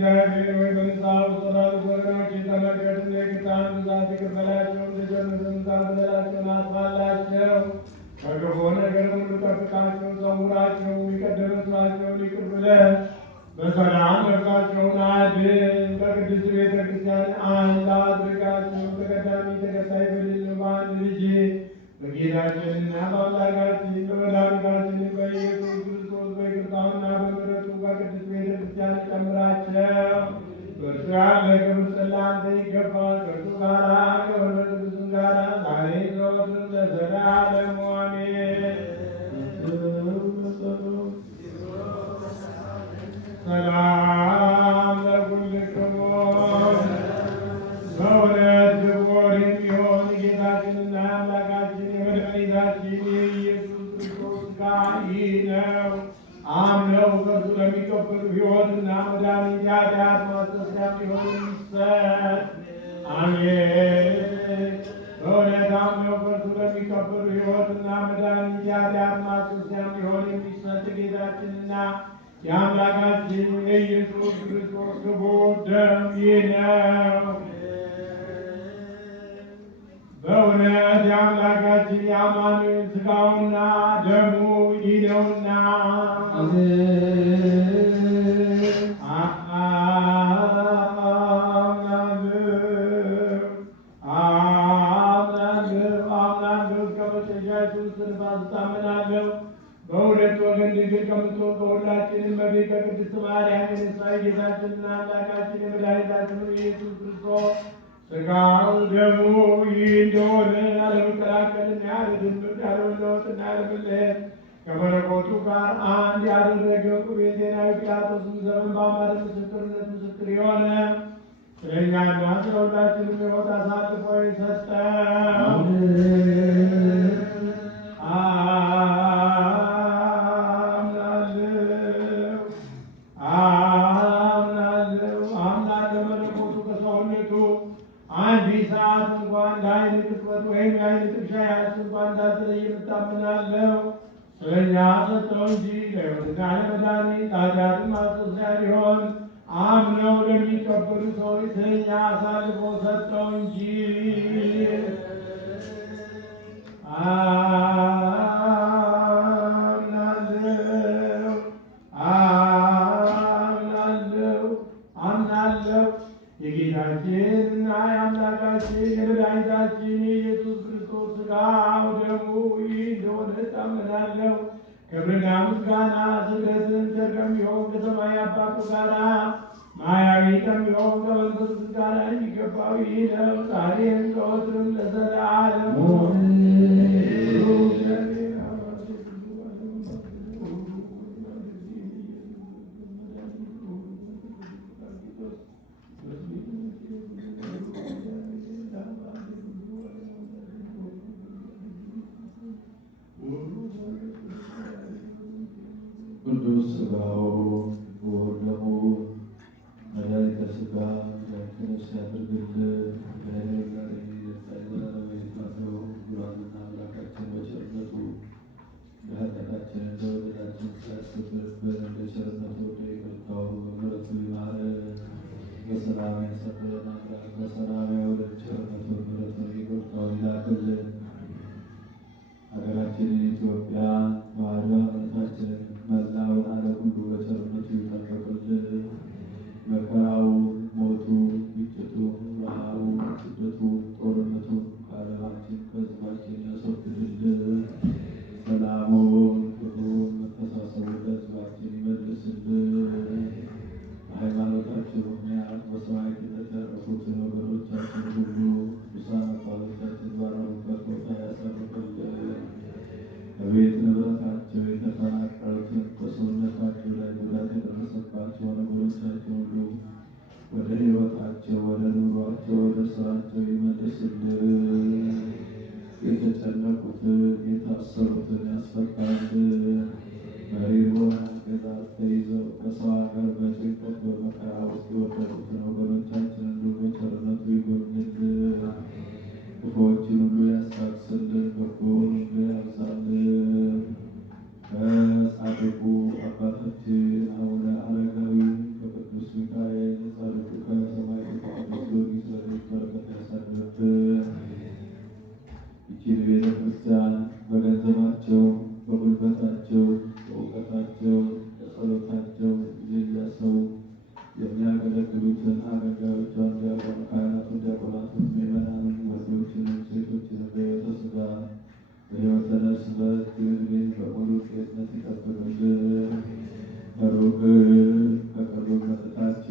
እግዚአብሔር ወይ በንስሐ በጸሎት ወገኖች የተመልከቱን የቅጣን ብዛት ይቅር በላቸው፣ እንደጀመሩ ብዛት በደላቸውን አጥፋላቸው፣ ከክፉ ነገር ሁሉ ጠብቃቸው፣ ሰውራቸው፣ የቀደመ ስራቸውን ይቅር ብለህ በሰላም ነፍሳቸውን አድን። በቅድስት ቤተ ክርስቲያን አንድ አድርጋቸው። ተቀዳሚ ተከታይ በሌለው በአንድ ልጅ በጌታችንና በአምላካችን በመድኃኒታችን በኢየሱስ ክርስቶስ በይቅርታውና በምሕረቱ በቅድስት ቤተ ክርስቲያን ጨምራቸው። በእርሱ ያለ ክብር ጽላንተ ይገባል። ከእርሱ ጋራ ከመንፈስ ቅዱስ ጋራ ዛሬ ዘወትርም ለዘላለሙ አሜን። ሰላም ለኩልክሙ። በእውነት ክቡር የሚሆን ጌታችንና አምላካችን የመድኃኒታችን የኢየሱስ ክርስቶስ ሥጋ ይህ ነው። አምነው ከእርሱ ለሚቀበሉ ሕይወትና መድኃኒት የኃጢአት ማስተስሪያ ሊሆን ይሰጥ። አሜን። በእውነት አምነው ከእርሱ ለሚቀበሉ ሕይወትና መድኃኒት የኃጢአት ማስተስሪያ ሊሆን የሚሰጥ ጌታችንና የአምላካችን የኢየሱስ ክርስቶስ ክቡር ደም ይህ ነው። በእውነት የአምላካችን የአማኑኤል ሥጋውና ደሙ ይህ ነውና አምናለሁ እስከ መጨረሻ እስትንፋስ እታመናለሁ። በሁለት ወገን ድንግል ከምትሆን ከሁላችንም በቤት ከቅድስት ማርያም የተነሳ ጌታችንና አምላካችን የመድኃኒታችን ኢየሱስ ክርስቶስ ሥጋው ደሙ ይህ እንደሆነ ያለመቀላቀልና ያለ ድንበር ያለ መለወጥና ያለ መለየት ከመለኮቱ ጋር አንድ ያደረገው ቤቴናዊ ጲላጦስን ዘመን በአማረ ምስክርነት ምስክር የሆነ ስለ እኛና ስለ ሁላችንም ሕይወት አሳልፎ የሰጠ አምናለሁ መለኮቱ ከሰውነቱ አንዲት ሰዓት እንኳን ለዓይን ቅጽበት ወይም የዓይን ጥቅሻ ያህል እንኳን እንዳልተለየ እታመናለሁ። ስለ እኛ ሰጠው እንጂ ለሕይወትና ለመድኃኒት ለኃጢአትም ማስተስሪያ ሊሆን አምነው ለሚቀበሉ ሰዎች ስለ እኛ አሳልፎ ሰጠው እንጂ አምናለሁ የጌታችንና የአምላካችን የመድኃኒታችን የኢየሱስ ክርስቶስ ሥጋው ደሙ ይህ እንደሆነ እታመናለሁ። ክብርና ምስጋና ስግደትን ቸር ከሚሆን ከሰማይ አባቱ ጋራ ማያዊ ከሚሆን ከመንፈስ ቅዱስ ጋር የሚገባው ይህ ነው፣ ዛሬም ዘወትርም ለዘላለሙ ቅዱስ ሥጋው ክቡር ደሙ መድኃኒተ ሥጋ ነፍስ ያድርግልን። ጉራትና አምላካችን በቸርነቱ በኃጢአታችን እንደ በደላችን ሳያስብብን እንደ ቸርነቱ ወደ ይቅርታው በምሕረቱ ይማረን። በሰላም ያሰደን አምላክ በሰላም ያውለን። ቸርነቱ ምሕረቱ ይቅርታው ይላክልን። ሀገራችንን ኢትዮጵያ ባዶ እምነታችንን መላውን ዓለም ሁሉ በቸርነቱ ይጠብቅልን። መከራው፣ ሞቱ፣ ግጭቱ፣ ረሃቡ፣ ስደቱ፣ ጦርነቱ ከዓለማችን ከሕዝባችን ያስወግድልን። ሰላሙን፣ ፍቅሩን፣ መተሳሰቡን ለሕዝባችን ይመልስልን። በሃይማኖታቸው ምክንያት በሰማዕትነት ያረፉትን ወገኖቻችን የሚያገለግሉትን አገልጋዮቿን ዲያቆን ካህናቱን፣ ዲያቆናቱን፣ ምዕመናንን፣ ወንዶችንም ሴቶችንም በሕይወተ ሥጋ በሕይወተ ነፍስ በትግል በሙሉ ጤንነት ይጠብቅልን። ከሩቅ ከቅርብ መጥታችሁ